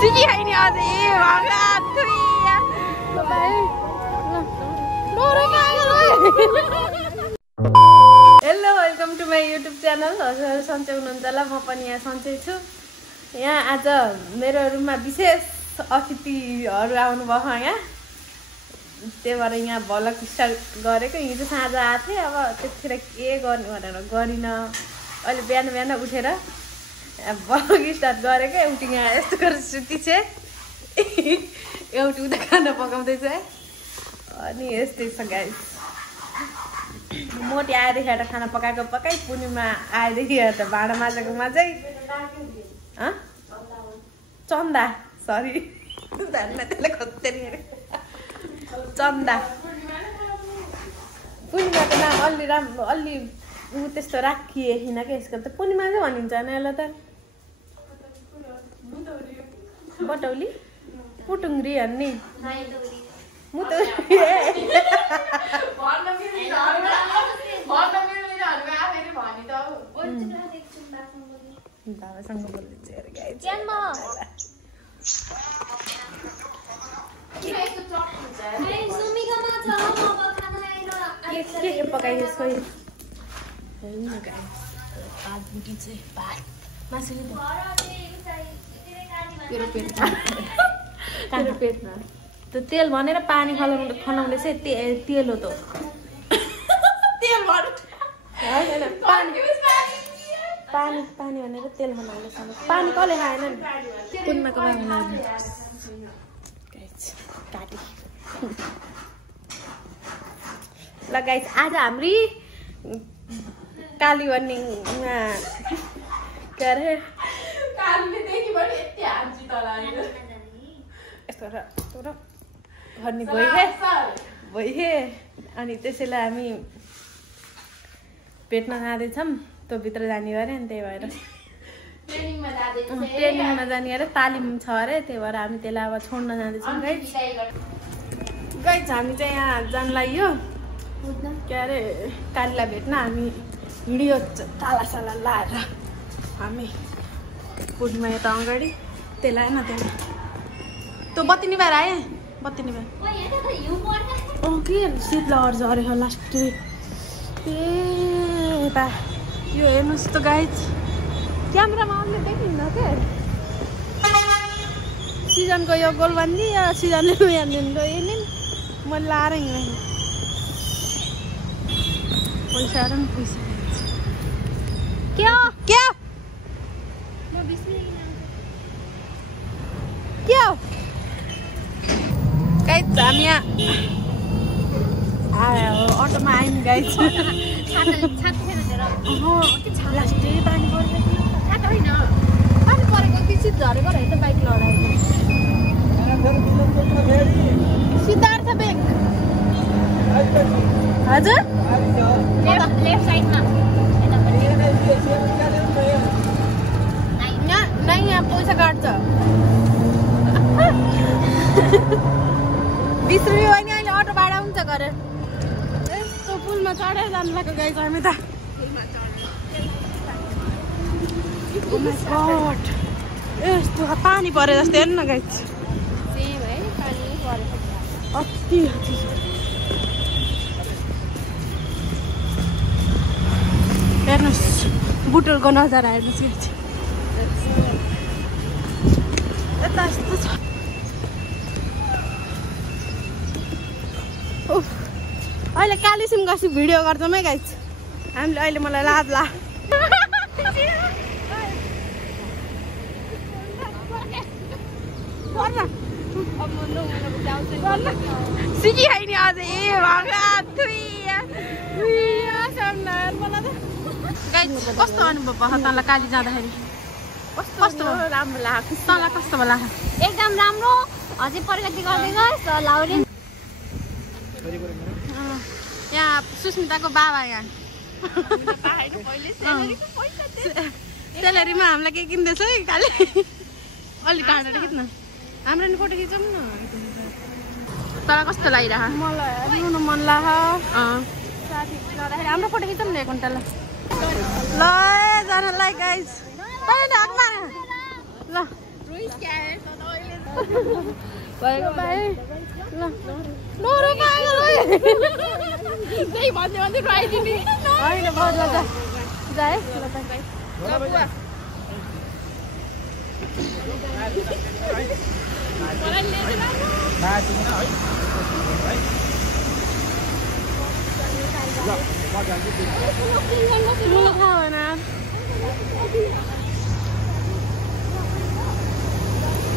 सिकी खाइने अझै भगवान थुइया hello welcome to my YouTube channel. हजुरहरू सन्चै हुनुहुन्छ होला, म पनि यहाँ सन्चै छु। यहाँ आज मेरो रुममा विशेष अतिथिहरू आउनुभयो यहाँ, त्यही भएर यहाँ भ्लग स्टार्ट गरेको। हिजो साँझ आएको थिएँ, अब त्यतिखेर के गर्ने भनेर गरिनँ। अहिले बिहान बिहान उठेर भ्लग स्टार्ट गरेको। एउटी यहाँ यस्तो गरेर सुती छ, एउटी उता खाना पकाउँदैछ अनि यस्तै छ गाइस। मोटी आएदेखि त खाना पकाएको पकाइ, पूर्णिमा आएदेखि त भाँडा माझेको माझै। चन्दा सरी त्यसले खोज्दै अरे चन्दा। पूर्णिमाको नाम अलि राम्रो अलि त्यस्तो राखिएन क्या यसको त। पूर्णिमा चाहिँ भनिन्छ होइन यसलाई त? बटौली पुटुङ्ग्री भन्ने बाबासँग बोल्दैछ अरे गाइस। के पकाइदियोस् खोइ हेर्नु गाइस। भात बुटी चाहिँ भात मासुले तेरो पेटमा त तेल भनेर पानी खनाउँदैछ। तेल हो त तेल पानी पानी भनेर तेल खनाउँदैछ। पानी कसले खाएन नि? पूर्णिमाको बाबाले काटी ल गाइस। आज हाम्री काली बनिङमा के अरे भन्ने भइहे अनि त्यसैलाई हामी भेट्न जाँदैछौँ। त्यो भित्र जाने अरे नि, त्यही भएर ट्रेनिङमा जाने अरे, तालिम छ अरे, त्यही भएर हामी त्यसलाई अब छोड्न जाँदैछौँ गाइस। हामी चाहिँ यहाँ जान लाग्यो के अरे कालीलाई भेट्न। हामी हिँडियो तालासाला लाएर हामी पूर्णिमा यता अगाडि त्यसलाई होइन त्यसलाई त्यो बत्ती निभाएर आएँ। बत्ती निभाएर के शीतलहर झऱ्यो लास्ट। ए बा यो हेर्नुहोस् त गाइस, क्यामेरामा आउने देखिन्न के। सिजनको यो गोलबन्दी सिजनले नयाँ यही मैले लाएर हिँडेँ। पैसा र पैसा क्या क्या क्या गाइस हामी यहाँ अटोमा आयौँ गाइस। लास्टै पानी परेको होइन, पानी परेको एकैछिन झरेको रहेछ बाइक लडाएको। सिद्धार्थ ब्याङ्क हजुर लेफ्ट साइडमा नहीं यहाँ पैसा काट्छ 20 रुपियाँ होइन। अहिले अटो भाडा हुन्छ गरेर यस्तो पुलमा चढेर जानु लाग्यो गाइस हामी त। यस्तो पानी परे जस्तो हेर्नु न गाइस। अति हेर्नुहोस् बुटोलको नजारा हेर्नुहोस् गाइस। यता यस्तो छ। अहिले कालीसिम गसी भिडियो गर्छौँ है गाइस हामीले। अहिले मलाई लाज ला सिकी खाइने अझै भगवान थुइया गाइस। कस्तो अनुभव भयो तँलाई काली जाँदाखेरि? कस्तो राम्रो लाग्यो? तँलाई कस्तो लाग्यो? एकदम राम्रो। अझै प्रगति गर्दै गएछ लाउरे। यहाँ सुस्मिताको बाबा यहाँ सेलेरीमा हामीलाई के किन्दैछ है काली? अलि टाढा खिच्न, हाम्रो नि फोटो खिचौँ न। तँलाई कस्तो लागिरह? मलाई रुनु मन लाग्यो। हाम्रो फोटो खिचौँ न एक घन्टा। ल जानलाई गाइस ल भएको भाइ ल नरो पागल त्यही भन्दै भन्दै रुवाइदिने होइन बदला जा जा है ल त मलाई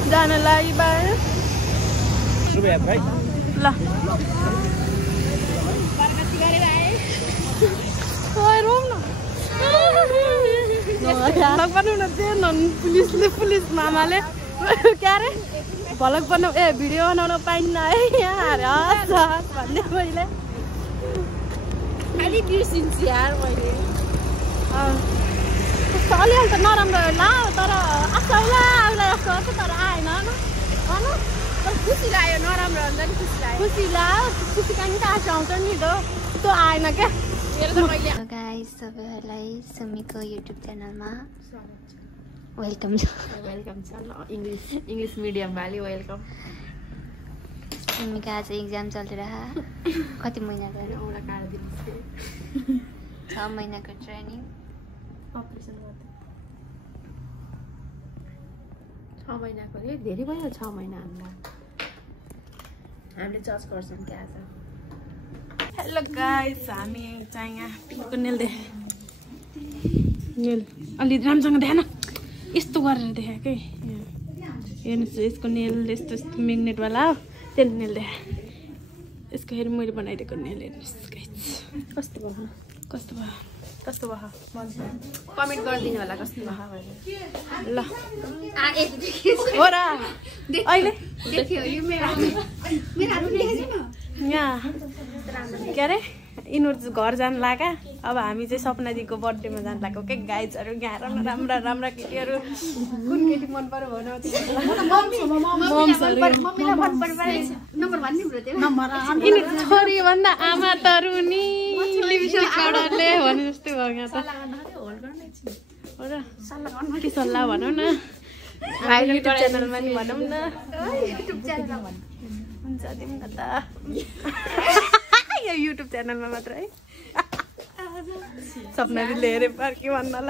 जान लागि बाहिर ल पुलिस मामाले क्या अरे भलक बनाउ भिडियो बनाउन पाइन्न है यहाँ हस् भन्ने मैले खालि बिर्सिन्छु यार मैले अलिअलि त नराम्रो ला तर आउँला आउँला जस्तो छ तर आएन खुसी लाग्यो नराम्रो हुन्छ नि खुसी लाग्यो खुसी कहाँ त आउँछ नि त त्यो आएन क्या गाइस सबैहरूलाई सुमीको युट्युब च्यानलमा वेलकम छ इङ्ग्लिस मिडियम वाली वेलकम सुमीको आज एक्जाम चलिरह कति महिना गयो 6 महिनाको ट्रेनिङ अपरेसन गर्दै 6 महिनाको रे धेरै भयो 6 महिना हामीले जज गर्छौँ क्या आज हेलो गाइस हामी चाहिँ यहाँ पिङ्कको नेल अलि राम्रोसँग देखेन यस्तो गरेर देखायो कि हेर्नुहोस् यसको नेल यस्तो म्याग्नेटवाला हो त्यो नेल देखा यसको हेर मैले बनाइदिएको नेल हेर्नुहोस् गाइस कस्तो भयो कमेन्ट गरिदिनु होला कस्तो भयो ल हो र अहिले यहाँ के अरे यिनीहरू घर जानु लाग्यो अब हामी चाहिँ सपना दिदीको बर्थडेमा जानु लाग्यो के गाइजहरू यहाँ राम्रा राम्रा केटीहरू कुन केटी मन पर्यो भनौँ छोरी भन्दा आमा तरुनी लिप्स्टिकले भने जस्तै भयो यहाँ त हो र के सल्लाह भनौँ न युट्युब च्यानलमा नि भनौँ न हुन्छ दिउँ न त यो युट्युब च्यानलमा मात्र है सपनाले हेरे के भन्न ल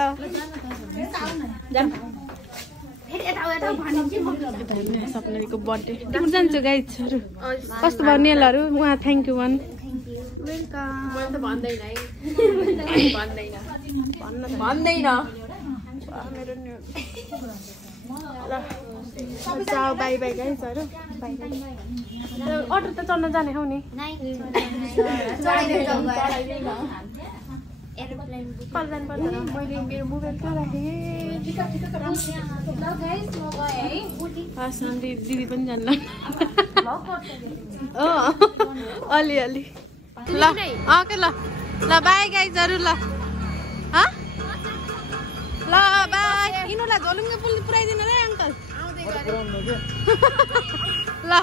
सपनाको बर्थडे तिमी जान्छु गाइजहरू कस्तो भयो नेलहरू उहाँ थ्याङ्क यू भन् भन्दैन बाई बाई गाइजहरू अटो त चढ्न जाने हौ नि मैले मेरो मोबाइल कहाँ राखेँ दिदी पनि जान्ला अलिअलि ल ओके ल बाई गाइजहरू ल ल बाई यिनीहरूलाई झोलुङ्गे पुऱ्याइदिनु है अङ्कल ल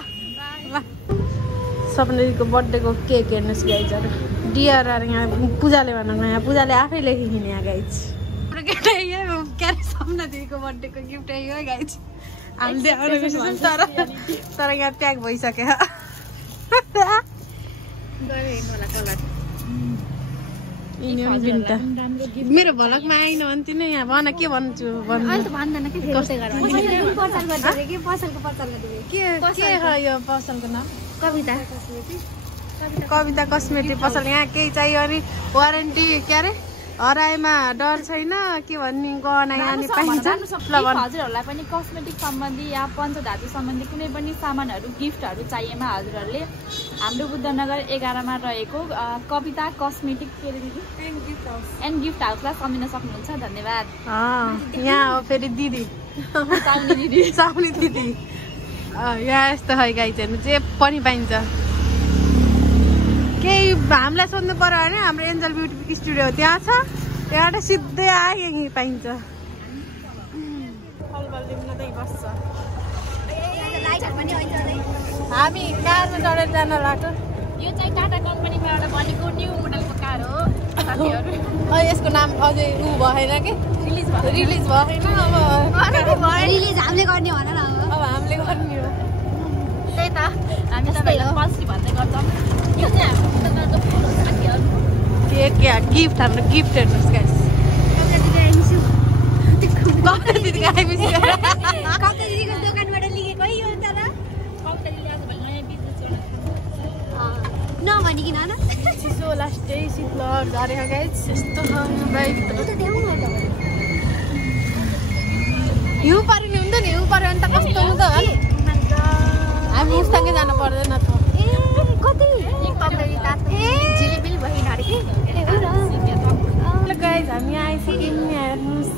सपनाजीको बर्थडेको केक हेर्नुहोस् गाइजहरू डिआरआर यहाँ पूजाले भनौँ न यहाँ पूजाले आफै लेखिदिने यहाँ गाइज के अरे सपनाजीको बर्थडेको गिफ्ट यो है गाइज हामीले देखाउनु तर यहाँ प्याक भइसक्यो मेरो भलकमा आइन भन्थ्यो यहाँ भन के भन्छु के यो पसलको नाम कविता कस्मेटिक पसल यहाँ केही चाहियो अनि वारेन्टी के अरे हराएमा डर छैन के भन्ने गहना यहाँ नि पाइन्छ हजुरहरूलाई पनि कस्मेटिक सम्बन्धी या पञ्चधातु सम्बन्धी कुनै पनि सामानहरू गिफ्टहरू चाहिएमा हजुरहरूले हाम्रो बुद्धनगर 11 मा रहेको कविता कस्मेटिक एन्ड गिफ्ट हाउसलाई सम्झिन सक्नुहुन्छ धन्यवाद यहाँ हो फेरि दिदी साउनी दिदी यहाँ यस्तो है गाइज हेर्नु जे पनि पाइन्छ केही हामीलाई सोध्नु पर्यो भने हाम्रो एन्जल ब्युटी स्टुडियो त्यहाँ छ त्यहाँबाट सिधै आयो यहीँ पाइन्छ हामी कारमा चढेर जान लाग्यो यो चाहिँ टाटा कम्पनीबाट बनेको न्यू मोडलको कार हो साथीहरु यसको नाम अझै उ भएन कि रिलिज रिलिज भएन अब रिलिज हामीले गर्ने भन न अब हामीले गर्ने हो त्यही त हामी तपाईँलाई पल्सी भन्दै गर्छौँ यो चाहिँ हाम्रो गिफ्ट हाम्रो गिफ्ट हेर्नुहोस् गाइस कता दिदीको आइमिस कता दिदीको दोकानबाट लिएको है यो तर नभनिकन न चिसो लास्टै शीतलहर झरेको गाइस यस्तो छ बाइभित्र हिउँ पर्ने हुन्छ नि हिउँ पर्यो भने त कस्तो हुन्छ हामी उसँगै जानु पर्दैन त झिलिमिल भइन अरे कि गाइस हामी आइसक्यौँ हेर्नुहोस्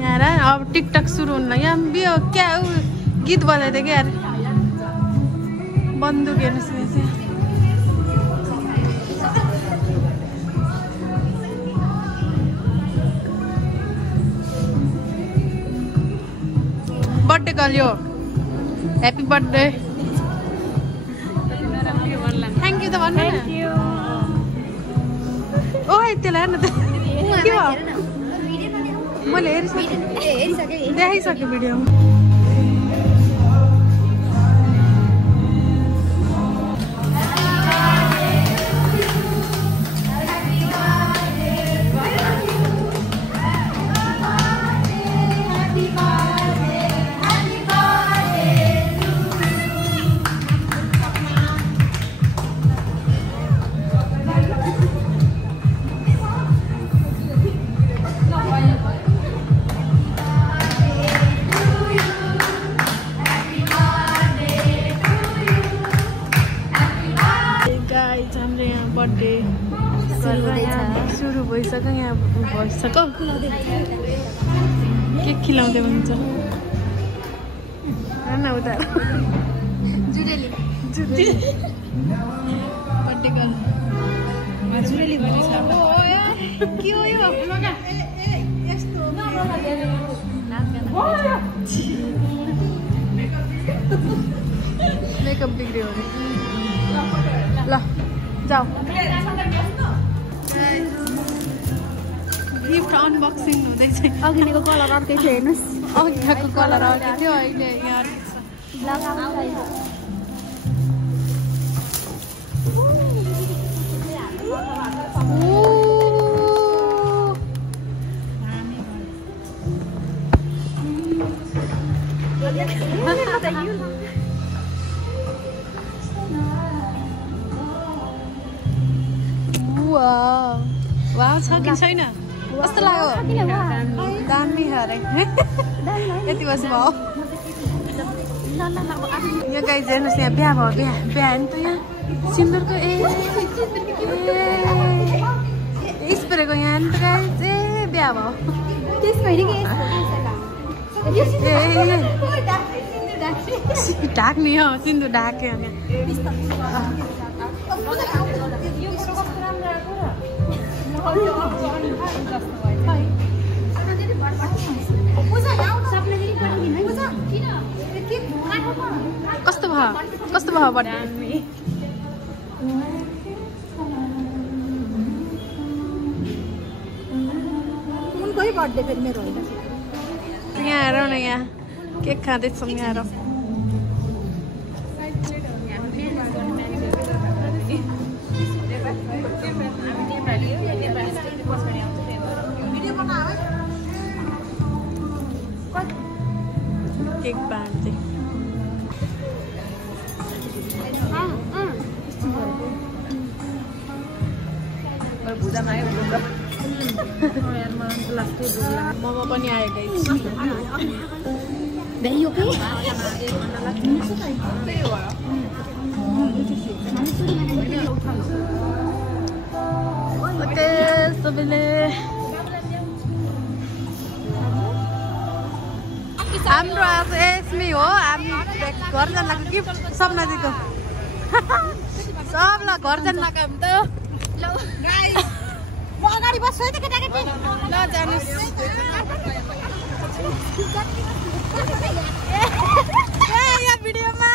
यहाँ अब टिकटक सुरु हुन्न यहाँ बियो क्या गीत बजाइदियो क्या यार बन्दुक हेर्नुहोस् यहाँ बर्थडे गर्ल यो ह्याप्पी बर्थडे थ्याङ्क यू त भन्नु न ओए त्यसलाई हेर्न त के भयो मैले हेरिसकेँ देखाइसकेँ भिडियोमा बर्थडे सुरु भइसक्यो यहाँ भइसक्यो के खिलाउँदै हुन्छ उता जुरेली बर्थडे गर्ल जुरेली भन्छ के हो यो मेकअप बिग्रियो अरे ल जाऊ गिफ्ट अनबक्सिङ हुँदैछ अघिको कलर अर्कै थियो हेर्नुहोस् अघिको कलर अर्कै थियो अहिले यहाँ वाह छ कि छैन कस्तो लाग्यो दामी अरे यति बजी भयो यो गाइज हेर्नुहोस् यहाँ बिहा भयो बिहा नि त यहाँ सिन्दुरको स्प्रेको यहाँ नि त गाइज बिहा भयो ढाक्ने हो सिन्दुर ढाक्यो कस्तो भयो बर्थडे उनकै बर्थडे फेरि मेरो होइन यहाँ हेर न यहाँ केक खाँदैछौँ यहाँ हेर केक बाँड्दै मोमो पनि आयो गाइस सबैले हाम्रो आज यसमै हो हामी घर जानलाको गिफ्ट सपनाजीको सबलाई घर जानलाको हामी त म अगाडि बस्छु है त केटाकेटी ल जानुस् यहाँ भिडियोमा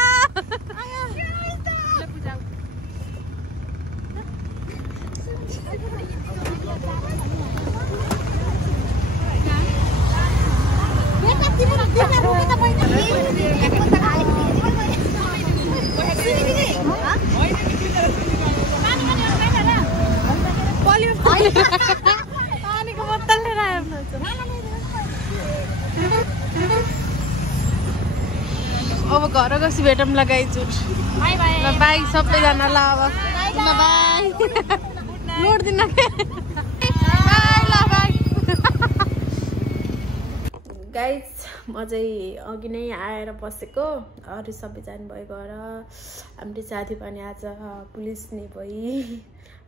पानीको बोतल लिएर आयो अब घर गएपछि भेटौँ लगाइछु ल बाई सबैजना ल अब ल बाई नोड्दिन गाइज म चाहिँ अघि नै आएर बसेको अरू सबै जानुभयो घर हाम्रो साथी पनि आज पुलिस नै भई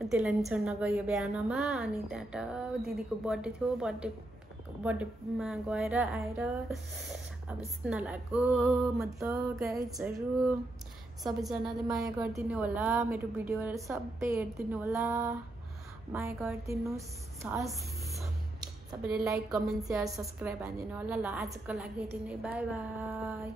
त्यसलाई नि छोड्न गयो बिहानमा अनि त्यहाँ दिदीको बर्थडे थियो बर्थडेमा गएर आएर अब सुन्न लाग्यो मतलब गाइजहरू सबैजनाले माया गरिदिनु होला मेरो भिडियोहरू सबै हेरिदिनु होला माया गरिदिनुहोस् हस् सबैले लाइक कमेन्ट सेयर सब्सक्राइब हानिदिनु होला ल आजको लागि यति नै बाई बाई